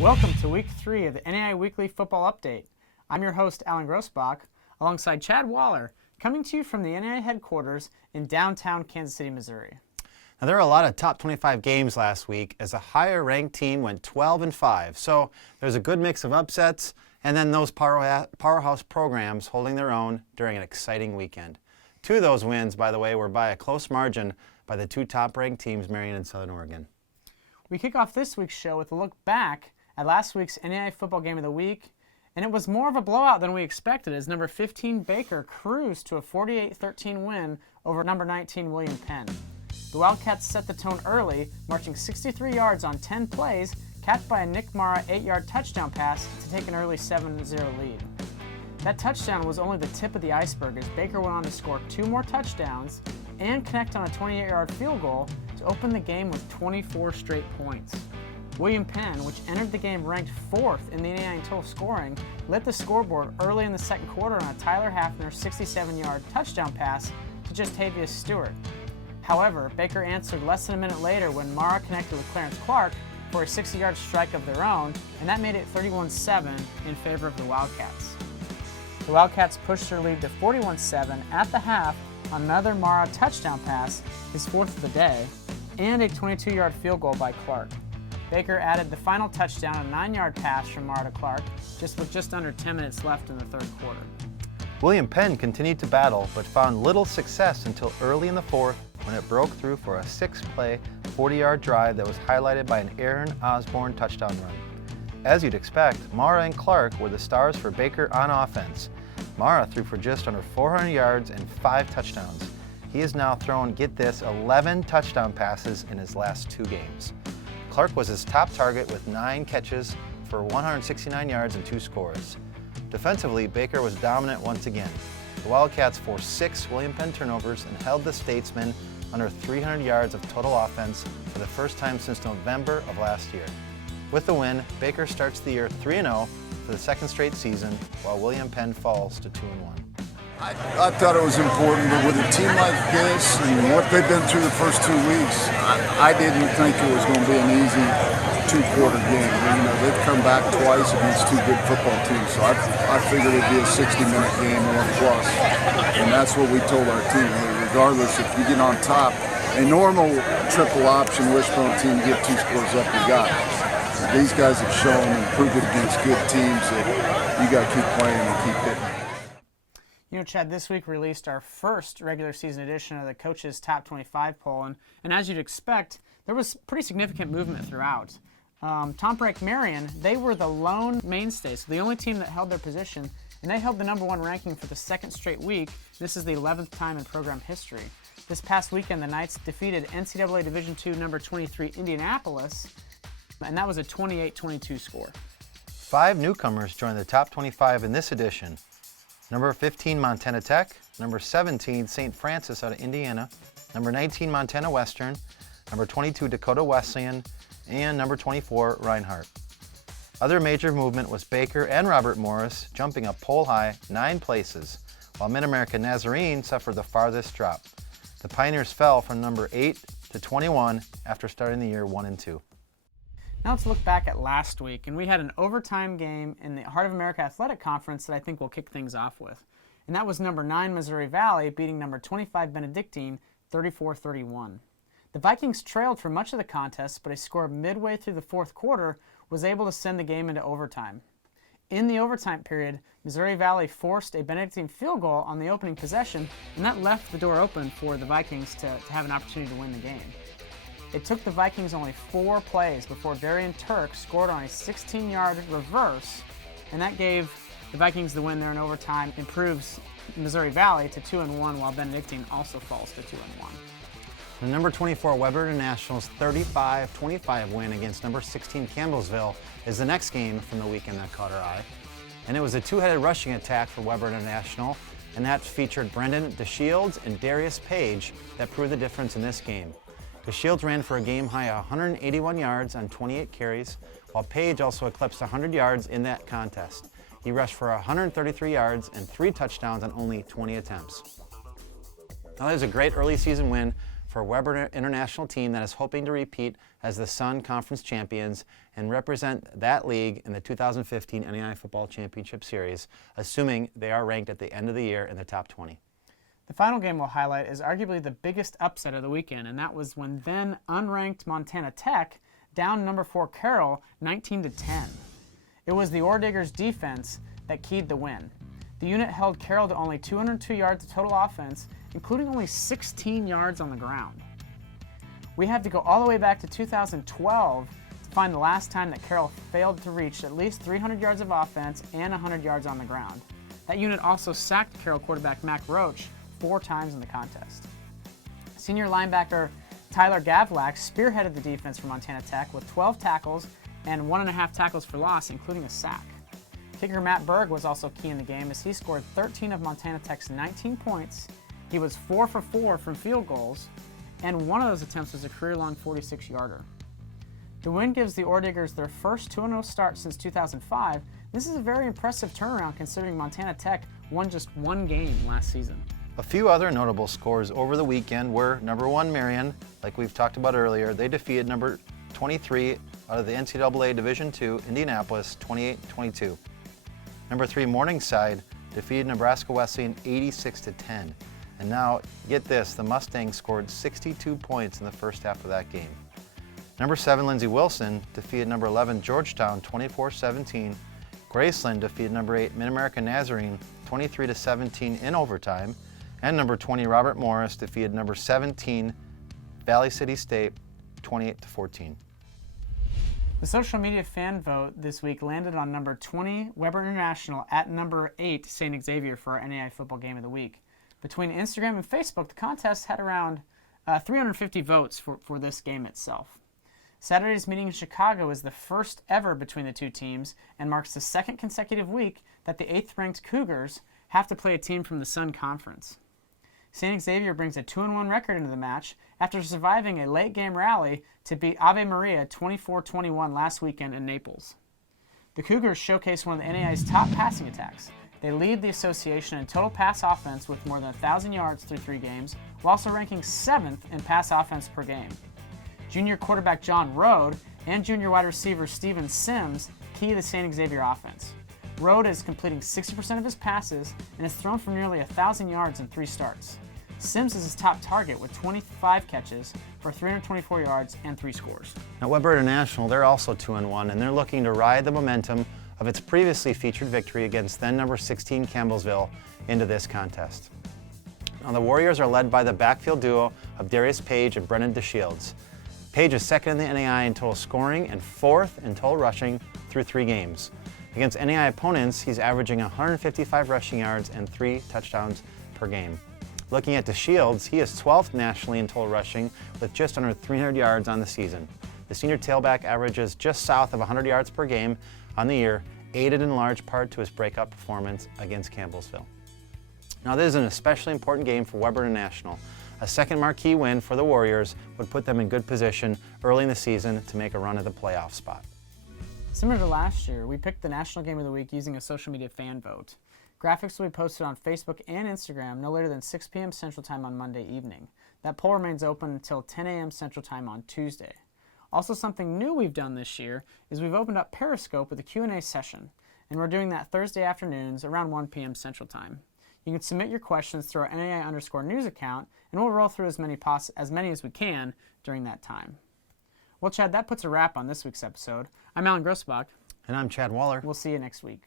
Welcome to Week 3 of the NAIA Weekly Football Update. I'm your host, Alan Grossbach, alongside Chad Waller, coming to you from the NAIA headquarters in downtown Kansas City, Missouri. Now, there were a lot of top 25 games last week as a higher-ranked team went 12-5. So there's a good mix of upsets and then those powerhouse programs holding their own during an exciting weekend. Two of those wins, by the way, were by a close margin by the two top-ranked teams, Marion and Southern Oregon. We kick off this week's show with a look back at last week's NAIA Football Game of the Week, and it was more of a blowout than we expected as number 15 Baker cruised to a 48-13 win over number 19 William Penn. The Wildcats set the tone early, marching 63 yards on 10 plays, capped by a Nick Mara 8-yard touchdown pass to take an early 7-0 lead. That touchdown was only the tip of the iceberg as Baker went on to score 2 more touchdowns and connect on a 28-yard field goal to open the game with 24 straight points. William Penn, which entered the game ranked 4th in the NAIA in total scoring, lit the scoreboard early in the second quarter on a Tyler Hafner 67-yard touchdown pass to Justavius Stewart. However, Baker answered less than a minute later when Mara connected with Clarence Clark for a 60-yard strike of their own, and that made it 31-7 in favor of the Wildcats. The Wildcats pushed their lead to 41-7 at the half on another Mara touchdown pass, his 4th of the day, and a 22-yard field goal by Clark. Baker added the final touchdown, a 9-yard pass from Mara to Clark, with just under 10 minutes left in the third quarter. William Penn continued to battle, but found little success until early in the fourth when it broke through for a 6-play, 40-yard drive that was highlighted by an Aaron Osborne touchdown run. As you'd expect, Mara and Clark were the stars for Baker on offense. Mara threw for just under 400 yards and 5 touchdowns. He has now thrown, get this, 11 touchdown passes in his last 2 games. Clark was his top target with 9 catches for 169 yards and 2 scores. Defensively, Baker was dominant once again. The Wildcats forced 6 William Penn turnovers and held the Statesmen under 300 yards of total offense for the first time since November of last year. With the win, Baker starts the year 3-0 for the second straight season, while William Penn falls to 2-1. I thought it was important, but with a team like this and what they've been through the first 2 weeks, I didn't think it was going to be an easy 2-quarter game. You know, they've come back twice against 2 good football teams, so I figured it'd be a 60-minute game or plus, and that's what we told our team. Regardless, if you get on top, a normal triple option wishbone team, get 2 scores up, you got it. These guys have shown and proved it against good teams that you got to keep playing and keep hitting. You know, Chad, this week we released our first regular season edition of the Coach's Top 25 poll, and as you'd expect, there was pretty significant movement throughout. Tom Break Marion, they were the lone mainstays, so the only team that held their position, and they held the number 1 ranking for the second straight week. This is the 11th time in program history. This past weekend, the Knights defeated NCAA Division II number 23 Indianapolis, and that was a 28-22 score. 5 newcomers joined the top 25 in this edition. Number 15, Montana Tech. Number 17, St. Francis out of Indiana. Number 19, Montana Western. Number 22, Dakota Wesleyan. And number 24, Reinhardt. Other major movement was Baker and Robert Morris jumping a poll-high 9 places, while Mid-America Nazarene suffered the farthest drop. The Pioneers fell from number 8 to 21 after starting the year 1-2. Now let's look back at last week, and we had an overtime game in the Heart of America Athletic Conference that I think we'll kick things off with. And that was number 9 Missouri Valley beating number 25 Benedictine 34-31. The Vikings trailed for much of the contest, but a score midway through the fourth quarter was able to send the game into overtime. In the overtime period, Missouri Valley forced a Benedictine field goal on the opening possession, and that left the door open for the Vikings to have an opportunity to win the game. It took the Vikings only 4 plays before Darian Turk scored on a 16-yard reverse, and that gave the Vikings the win there in overtime, improves Missouri Valley to 2-1, while Benedictine also falls to 2-1. The number 24 Weber International's 35-25 win against number 16 Campbellsville is the next game from the weekend that caught our eye. And it was a 2-headed rushing attack for Weber International, and that featured Brendan DeShields and Darius Page that proved the difference in this game. DeShields ran for a game-high 181 yards on 28 carries, while Page also eclipsed 100 yards in that contest. He rushed for 133 yards and 3 touchdowns on only 20 attempts. Now, that was a great early season win for for a Weber International team that is hoping to repeat as the Sun Conference champions and represent that league in the 2015 NAIA Football Championship Series, assuming they are ranked at the end of the year in the top 20. The final game we'll highlight is arguably the biggest upset of the weekend, and that was when then unranked Montana Tech downed number 4 Carroll 19-10. It was the Orediggers' defense that keyed the win. The unit held Carroll to only 202 yards of total offense, including only 16 yards on the ground. We have to go all the way back to 2012 to find the last time that Carroll failed to reach at least 300 yards of offense and 100 yards on the ground. That unit also sacked Carroll quarterback Mac Roach 4 times in the contest. Senior linebacker Tyler Gavlak spearheaded the defense for Montana Tech with 12 tackles and 1.5 tackles for loss, including a sack. Kicker Matt Berg was also key in the game as he scored 13 of Montana Tech's 19 points. He was 4 for 4 from field goals, and one of those attempts was a career-long 46-yarder. The win gives the Orediggers their first 2-0 start since 2005. This is a very impressive turnaround considering Montana Tech won just 1 game last season. A few other notable scores over the weekend were number 1 Marion, like we've talked about earlier. They defeated number 23 out of the NCAA Division II, Indianapolis, 28-22. Number 3 Morningside defeated Nebraska Wesleyan 86-10. And now, get this, the Mustangs scored 62 points in the first half of that game. Number 7 Lindsey Wilson defeated number 11 Georgetown 24-17. Graceland defeated number 8 Mid-America Nazarene 23-17 in overtime. And number 20 Robert Morris defeated number 17 Valley City State 28-14. The social media fan vote this week landed on number 20 Weber International at number 8 St. Xavier for our NAIA Football Game of the Week. Between Instagram and Facebook, the contest had around 350 votes for this game itself. Saturday's meeting in Chicago is the first ever between the two teams and marks the second consecutive week that the 8th-ranked Cougars have to play a team from the Sun Conference. St. Xavier brings a 2-1 record into the match after surviving a late-game rally to beat Ave Maria 24-21 last weekend in Naples. The Cougars showcase one of the NAIA's top passing attacks. They lead the association in total pass offense with more than 1,000 yards through 3 games, while also ranking 7th in pass offense per game. Junior quarterback John Rode and junior wide receiver Steven Sims key the St. Xavier offense. Rode is completing 60% of his passes and has thrown for nearly 1,000 yards in 3 starts. Sims is his top target with 25 catches for 324 yards and 3 scores. Now Weber International, they're also 2-1, and they're looking to ride the momentum of its previously featured victory against then number 16 Campbellsville into this contest. Now the Warriors are led by the backfield duo of Darius Page and Brennan DeShields. Page is second in the NAIA in total scoring and 4th in total rushing through 3 games. Against NAIA opponents, he's averaging 155 rushing yards and 3 touchdowns per game. Looking at DeShields, he is 12th nationally in total rushing with just under 300 yards on the season. The senior tailback averages just south of 100 yards per game on the year, aided in large part to his breakout performance against Campbellsville. Now this is an especially important game for Weber International. A second marquee win for the Warriors would put them in good position early in the season to make a run at the playoff spot. Similar to last year, we picked the National Game of the Week using a social media fan vote. Graphics will be posted on Facebook and Instagram no later than 6 p.m. Central Time on Monday evening. That poll remains open until 10 a.m. Central Time on Tuesday. Also, something new we've done this year is we've opened up Periscope with a Q&A session, and we're doing that Thursday afternoons around 1 p.m. Central Time. You can submit your questions through our NAIA_news account, and we'll roll through as many as we can during that time. Well, Chad, that puts a wrap on this week's episode. I'm Alan Grossbach. And I'm Chad Waller. We'll see you next week.